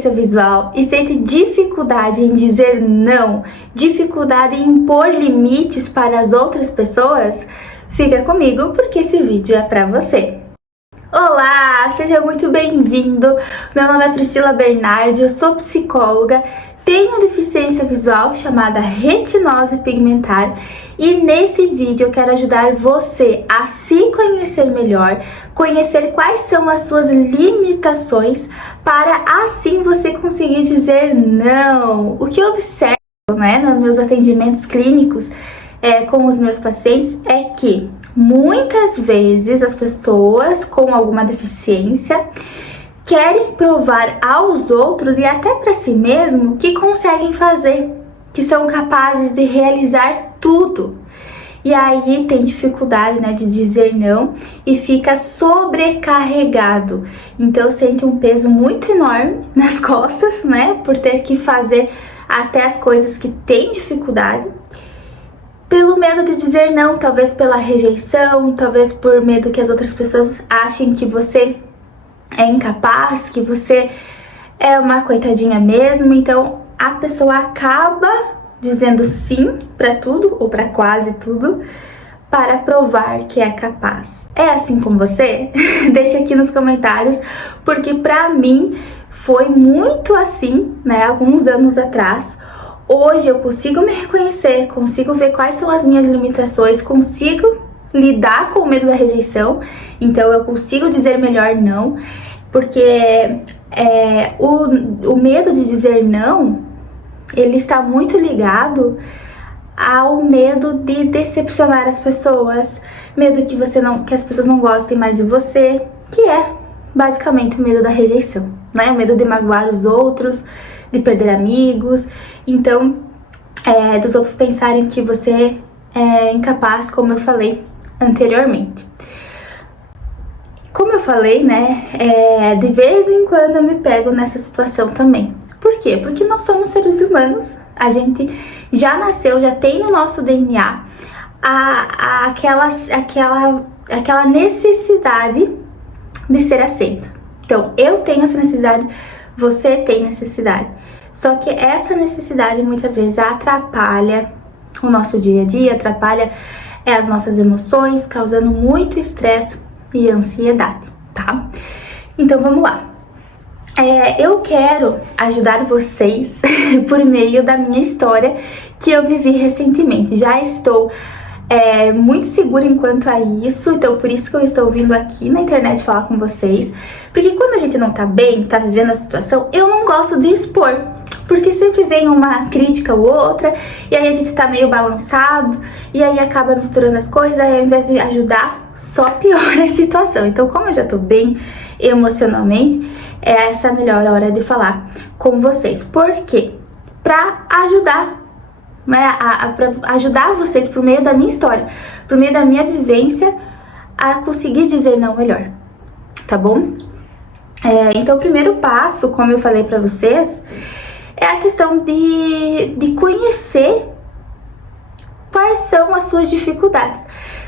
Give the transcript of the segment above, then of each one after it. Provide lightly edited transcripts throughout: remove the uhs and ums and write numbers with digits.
deficiência visual e sente dificuldade em dizer não, dificuldade em impor limites para as outras pessoas, fica comigo porque esse vídeo é para você. Olá, seja muito bem-vindo. Meu nome é Priscila Bernardi, eu sou psicóloga, tenho deficiência visual chamada retinose pigmentar e nesse vídeo eu quero ajudar você a se conhecer melhor, conhecer quais são as suas limitações para assim você conseguir dizer não. O que eu observo, nos meus atendimentos clínicos com os meus pacientes é que muitas vezes as pessoas com alguma deficiência querem provar aos outros e até para si mesmo que conseguem fazer, que são capazes de realizar tudo. E aí tem dificuldade, de dizer não e fica sobrecarregado. Então sente um peso muito enorme nas costas, por ter que fazer até as coisas que tem dificuldade. Pelo medo de dizer não, talvez pela rejeição, talvez por medo que as outras pessoas achem que você é incapaz, que você é uma coitadinha mesmo. Então a pessoa acaba dizendo sim para tudo ou para quase tudo para provar que é capaz. É assim com você? Deixa aqui nos comentários, porque pra mim foi muito assim, alguns anos atrás. Hoje eu consigo me reconhecer, consigo ver quais são as minhas limitações, consigo lidar com o medo da rejeição, então eu consigo dizer melhor não, porque o medo de dizer não, ele está muito ligado ao medo de decepcionar as pessoas, medo que que as pessoas não gostem mais de você, que é basicamente o medo da rejeição, o medo de magoar os outros, de perder amigos, então dos outros pensarem que você é incapaz, como eu falei anteriormente. Como eu falei, de vez em quando eu me pego nessa situação também. Por quê? Porque nós somos seres humanos, a gente já nasceu, já tem no nosso DNA aquela necessidade de ser aceito. Então, eu tenho essa necessidade, você tem necessidade. Só que essa necessidade muitas vezes atrapalha o nosso dia a dia, atrapalha as nossas emoções, causando muito estresse e ansiedade, tá? Então vamos lá. Eu quero ajudar vocês por meio da minha história que eu vivi recentemente. Já estou muito segura enquanto a isso, então por isso que eu estou vindo aqui na internet falar com vocês. Porque quando a gente não tá bem, tá vivendo a situação, eu não gosto de expor. Porque sempre vem uma crítica ou outra, e aí a gente tá meio balançado, e aí acaba misturando as coisas, e ao invés de ajudar, só piora a situação. Então, como eu já tô bem emocionalmente, essa é a melhor hora de falar com vocês. Por quê? Pra ajudar, pra ajudar vocês por meio da minha história, por meio da minha vivência, a conseguir dizer não melhor, tá bom? Então, o primeiro passo, como eu falei pra vocês, é a questão de conhecer quais são as suas dificuldades.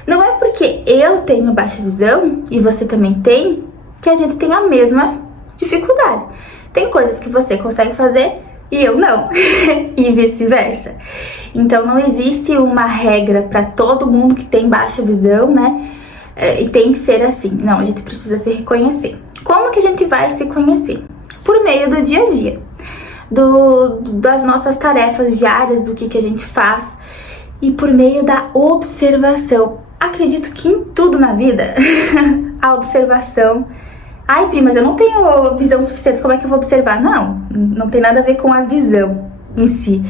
Não é porque eu tenho baixa visão e você também tem, que a gente tem a mesma dificuldade. Tem coisas que você consegue fazer e eu não, e vice-versa. Então não existe uma regra para todo mundo que tem baixa visão, e tem que ser assim. Não, a gente precisa se reconhecer. Como que a gente vai se conhecer? Por meio do dia a dia. Das nossas tarefas diárias, do que a gente faz e por meio da observação. Acredito que em tudo na vida, a observação. Ai, Pri, mas eu não tenho visão suficiente, como é que eu vou observar? Não tem nada a ver com a visão em si,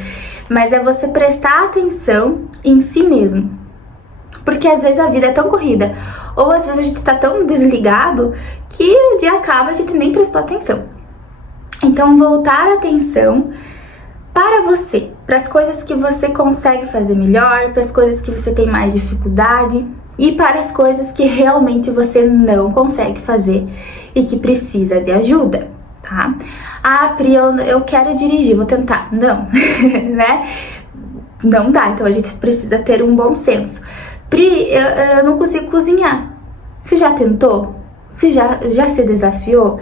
mas é você prestar atenção em si mesmo. Porque às vezes a vida é tão corrida, ou às vezes a gente tá tão desligado que o dia acaba e a gente nem prestou atenção. Então, voltar a atenção para você, para as coisas que você consegue fazer melhor, para as coisas que você tem mais dificuldade e para as coisas que realmente você não consegue fazer e que precisa de ajuda, tá? Ah, Pri, eu quero dirigir, vou tentar. Não, Não dá, então a gente precisa ter um bom senso. Pri, eu não consigo cozinhar. Você já tentou? Você já se desafiou?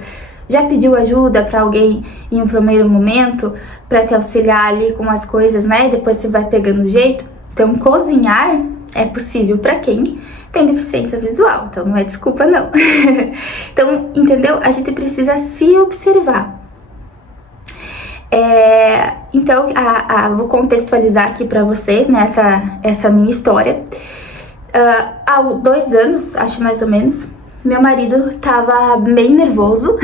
Já pediu ajuda pra alguém em um primeiro momento pra te auxiliar ali com as coisas, né? E depois você vai pegando o jeito. Então, cozinhar é possível pra quem tem deficiência visual, então não é desculpa não. Então, entendeu? A gente precisa se observar. Então, vou contextualizar aqui pra vocês, né, essa minha história. Há 2 anos, acho mais ou menos, meu marido tava bem nervoso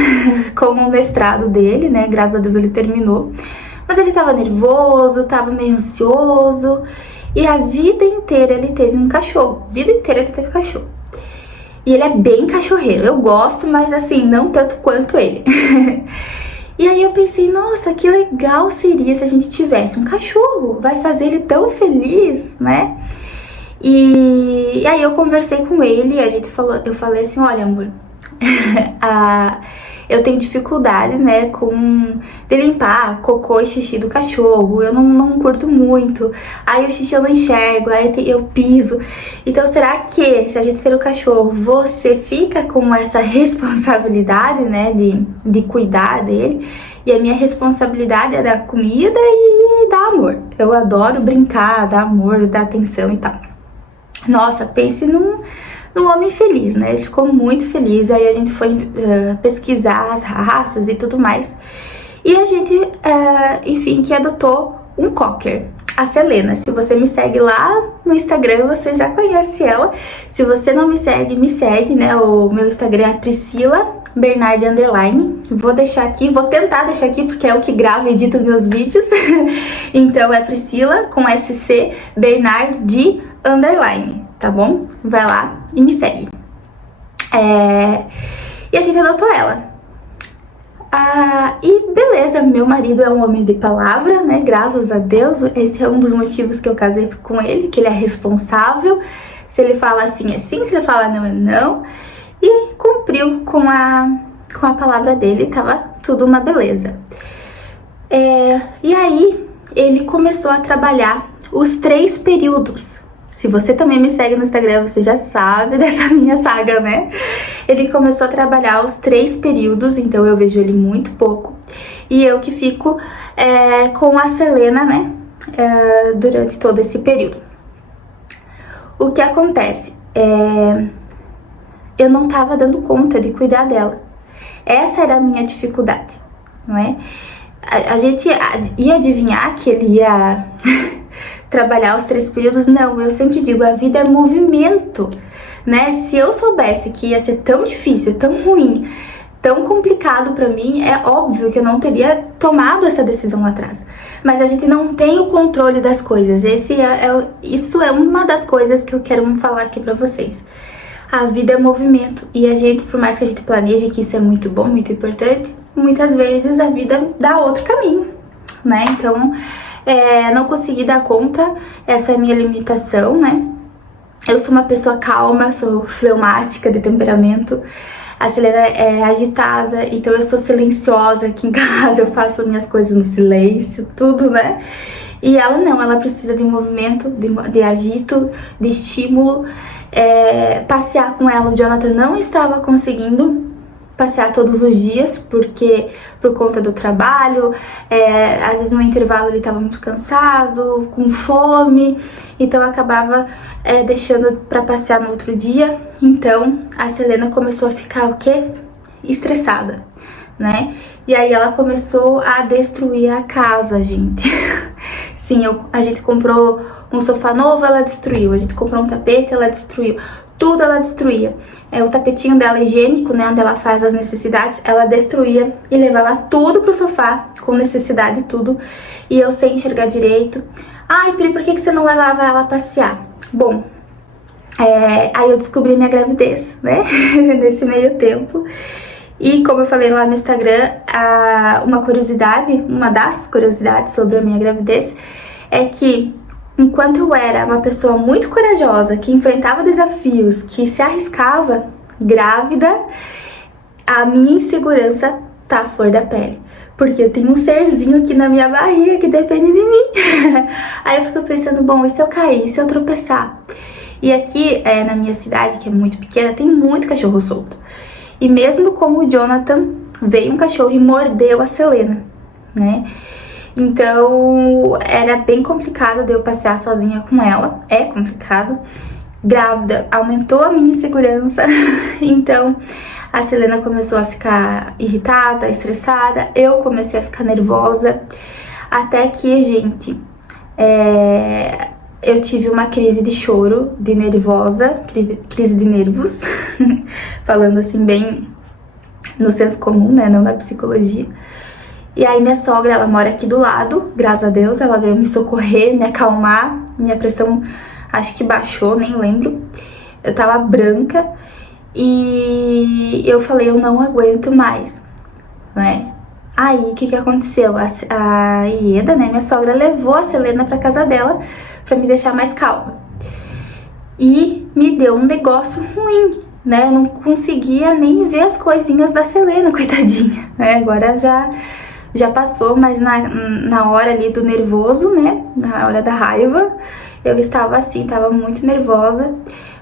com o mestrado dele, né, graças a Deus ele terminou. Mas ele tava nervoso, tava meio ansioso, e a vida inteira ele teve um cachorro, vida inteira ele teve cachorro. E ele é bem cachorreiro, eu gosto, mas assim, não tanto quanto ele. E aí eu pensei, nossa, que legal seria se a gente tivesse um cachorro, vai fazer ele tão feliz, né? E aí eu conversei com ele, eu falei assim, olha amor, eu tenho dificuldade, né, de limpar cocô e xixi do cachorro, eu não curto muito, aí o xixi eu não enxergo, aí eu piso, então será que se a gente ter o cachorro, você fica com essa responsabilidade, né, de cuidar dele? E a minha responsabilidade é dar comida e dar amor, eu adoro brincar, dar amor, dar atenção e tal. Nossa, pense num homem feliz, né? Ele ficou muito feliz. Aí a gente foi pesquisar as raças e tudo mais. E a gente, enfim, que adotou um cocker, a Selena. Se você me segue lá no Instagram, você já conhece ela. Se você não me segue, né? O meu Instagram é Priscila Bernardi _. Vou deixar aqui, vou tentar deixar aqui porque é o que gravo e edito meus vídeos. Então é Priscila com SC Bernardi _, tá bom? Vai lá e me segue. E a gente adotou ela. E beleza, meu marido é um homem de palavra, né? Graças a Deus. Esse é um dos motivos que eu casei com ele, que ele é responsável. Se ele fala assim, é sim. Se ele fala não, é não. E cumpriu com a palavra dele, tava tudo uma beleza. E aí, ele começou a trabalhar os 3 períodos. Se você também me segue no Instagram, você já sabe dessa minha saga, né? Ele começou a trabalhar os 3 períodos, então eu vejo ele muito pouco. E eu que fico com a Selena, né? Durante todo esse período. O que acontece? Eu não tava dando conta de cuidar dela. Essa era a minha dificuldade, não é? A gente ia adivinhar que ele ia trabalhar os 3 períodos? Não, eu sempre digo, a vida é movimento, né? Se eu soubesse que ia ser tão difícil, tão ruim, tão complicado pra mim, é óbvio que eu não teria tomado essa decisão lá atrás. Mas a gente não tem o controle das coisas. Isso é uma das coisas que eu quero falar aqui pra vocês. A vida é movimento e a gente, por mais que a gente planeje que isso é muito bom, muito importante, muitas vezes a vida dá outro caminho, né? Então, não consegui dar conta, essa é a minha limitação, né? Eu sou uma pessoa calma, sou fleumática de temperamento, a Selena é agitada, então eu sou silenciosa aqui em casa, eu faço minhas coisas no silêncio, tudo, né? E ela não, ela precisa de movimento, de agito, de estímulo. Passear com ela, o Jonathan não estava conseguindo passear todos os dias, porque por conta do trabalho, às vezes no intervalo ele estava muito cansado, com fome, então eu acabava deixando para passear no outro dia. Então a Selena começou a ficar o quê? Estressada, né? E aí ela começou a destruir a casa, gente. Sim, a gente comprou um sofá novo, ela destruiu. A gente comprou um tapete, ela destruiu. Tudo ela destruía. O tapetinho dela higiênico, né, onde ela faz as necessidades, ela destruía e levava tudo pro sofá, com necessidade e tudo. E eu sem enxergar direito. Ai, Pri, por que você não levava ela a passear? Bom, aí eu descobri minha gravidez, né, nesse meio tempo. E como eu falei lá no Instagram, uma das curiosidades sobre a minha gravidez é que enquanto eu era uma pessoa muito corajosa, que enfrentava desafios, que se arriscava, grávida, a minha insegurança tá à flor da pele. Porque eu tenho um serzinho aqui na minha barriga que depende de mim. Aí eu fico pensando, bom, e se eu cair, e se eu tropeçar? E aqui na minha cidade, que é muito pequena, tem muito cachorro solto. E mesmo com o Jonathan veio um cachorro e mordeu a Selena, né? Então, era bem complicado de eu passear sozinha com ela. É complicado. Grávida, aumentou a minha insegurança. Então, a Selena começou a ficar irritada, estressada. Eu comecei a ficar nervosa. Até que, gente, eu tive uma crise de choro, de nervosa, crise de nervos. Falando assim, bem no senso comum, né? Não na psicologia. E aí minha sogra, ela mora aqui do lado, graças a Deus, ela veio me socorrer, me acalmar, minha pressão acho que baixou, nem lembro. Eu tava branca e eu falei, eu não aguento mais, né? Aí, o que aconteceu? A Ieda, né, minha sogra, levou a Selena pra casa dela pra me deixar mais calma. E me deu um negócio ruim, né? Eu não conseguia nem ver as coisinhas da Selena, coitadinha, né? Agora já passou, mas na hora ali do nervoso, né, na hora da raiva, eu estava assim, estava muito nervosa,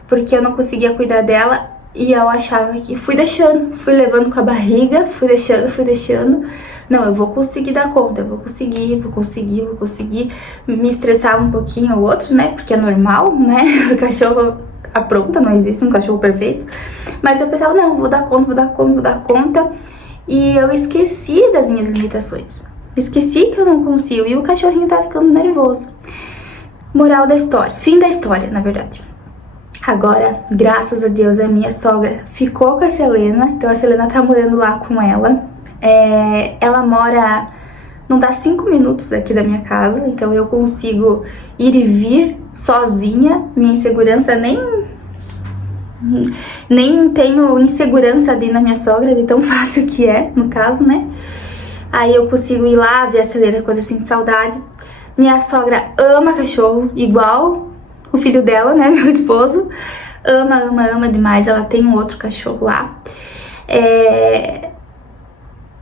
porque eu não conseguia cuidar dela e eu achava que fui fui levando com a barriga, fui deixando. Não, eu vou conseguir dar conta, eu vou conseguir. Me estressava um pouquinho o outro, né, porque é normal, né, o cachorro apronta, não existe um cachorro perfeito. Mas eu pensava, não, vou dar conta. E eu esqueci das minhas limitações. Esqueci que eu não consigo. E o cachorrinho tá ficando nervoso. Moral da história. Fim da história, na verdade. Agora, graças a Deus, a minha sogra ficou com a Selena. Então a Selena tá morando lá com ela. Ela mora... Não dá 5 minutos aqui da minha casa. Então eu consigo ir e vir sozinha. Minha insegurança nem tenho insegurança de ir na minha sogra, de tão fácil que é, no caso, né? Aí eu consigo ir lá, ver a Selena quando eu sinto saudade. Minha sogra ama cachorro, igual o filho dela, né, meu esposo. Ama demais, ela tem um outro cachorro lá.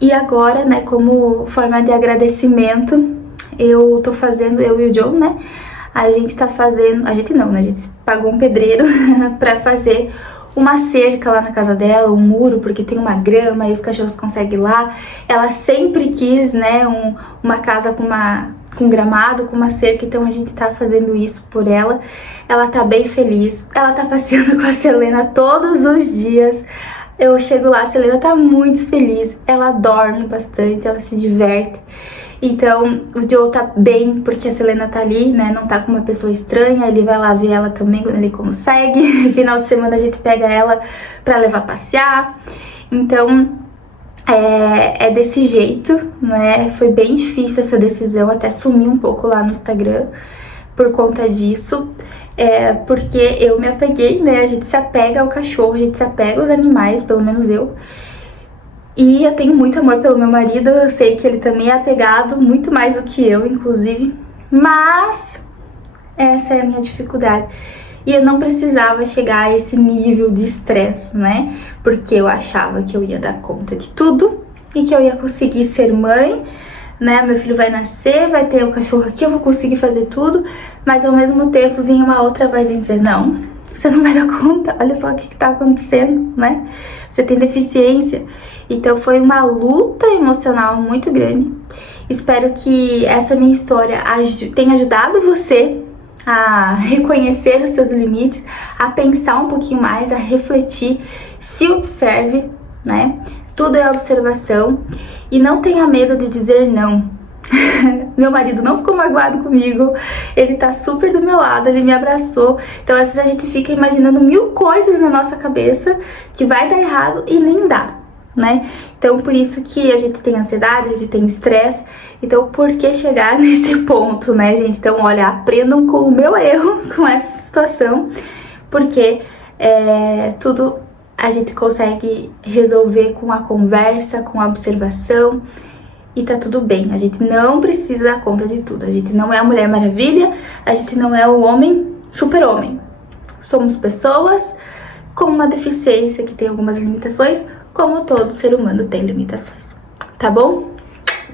E agora, né, como forma de agradecimento, eu tô fazendo, eu e o John, né? A gente tá fazendo... A gente não, né? A gente pagou um pedreiro pra fazer uma cerca lá na casa dela, um muro, porque tem uma grama e os cachorros conseguem ir lá. Ela sempre quis, né, uma casa com gramado, com uma cerca, então a gente tá fazendo isso por ela. Ela tá bem feliz. Ela tá passeando com a Selena todos os dias. Eu chego lá, a Selena tá muito feliz. Ela dorme bastante, ela se diverte. Então, o Joe tá bem, porque a Selena tá ali, né, não tá com uma pessoa estranha, ele vai lá ver ela também quando ele consegue. Final de semana a gente pega ela pra levar a passear. Então, é desse jeito, né, foi bem difícil essa decisão, até sumi um pouco lá no Instagram por conta disso. Porque eu me apeguei, né, a gente se apega ao cachorro, a gente se apega aos animais, pelo menos eu. E eu tenho muito amor pelo meu marido, eu sei que ele também é apegado, muito mais do que eu, inclusive. Mas essa é a minha dificuldade. E eu não precisava chegar a esse nível de estresse, né? Porque eu achava que eu ia dar conta de tudo e que eu ia conseguir ser mãe, né? Meu filho vai nascer, vai ter o cachorro aqui, eu vou conseguir fazer tudo. Mas ao mesmo tempo vinha uma outra voz e dizer, não, você não vai dar conta, olha só o que tá acontecendo, né? Você tem deficiência. Então foi uma luta emocional muito grande. Espero que essa minha história tenha ajudado você a reconhecer os seus limites, a pensar um pouquinho mais, a refletir, se observe, né? Tudo é observação e não tenha medo de dizer não. Meu marido não ficou magoado comigo, ele tá super do meu lado, ele me abraçou. Então às vezes a gente fica imaginando 1000 coisas na nossa cabeça que vai dar errado e nem dá, né? Então por isso que a gente tem ansiedade, a gente tem estresse. Então por que chegar nesse ponto, né, gente? Então olha, aprendam com o meu erro, com essa situação, porque tudo a gente consegue resolver com a conversa, com a observação. E tá tudo bem, a gente não precisa dar conta de tudo. A gente não é a Mulher Maravilha, a gente não é o homem, super-homem. Somos pessoas com uma deficiência que tem algumas limitações, como todo ser humano tem limitações. Tá bom?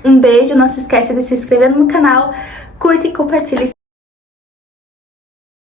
Um beijo, não se esqueça de se inscrever no canal, curta e compartilhe.